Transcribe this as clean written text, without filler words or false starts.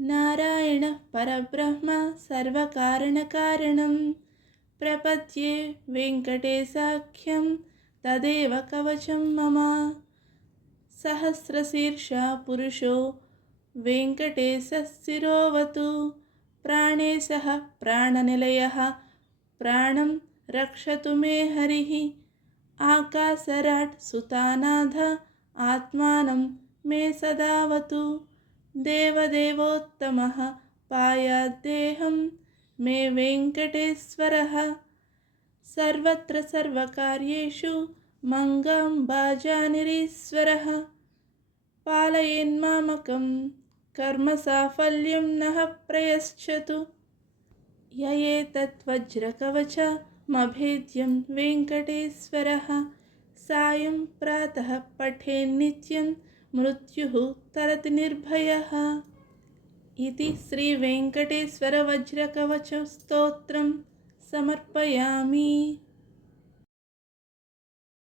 नारायणः परब्रह्म सर्वकारणकारणं प्रपद्ये वेङ्कटेशाख्यं तदेव कवचं मम। सहस्रशीर्षः पुरुषो वेङ्कटेशः शिरोऽवतु प्राणेशः प्राणनिलयः प्राणं रक्षतु मे हरिः। आकाशराट् सुतानाथ आत्मानं मे सदावतु। देवदेवोत्तमः पायाद्देहं मे वेङ्कटेश्वरः। सर्वत्र सर्वकार्येषु मङ्गलम्बाजानिरीश्वरः। पालयेन्मामकं कर्मसाफल्यं नः प्रयच्छतु। य एतद्वज्रकवचमभेद्यं वेङ्कटेश्वरः सायं प्रातः पठेन्नित्यं मृत्युः तरति निर्भयः। इति श्रीवेङ्कटेश्वरवज्रकवचस्तोत्रं समर्पयामि।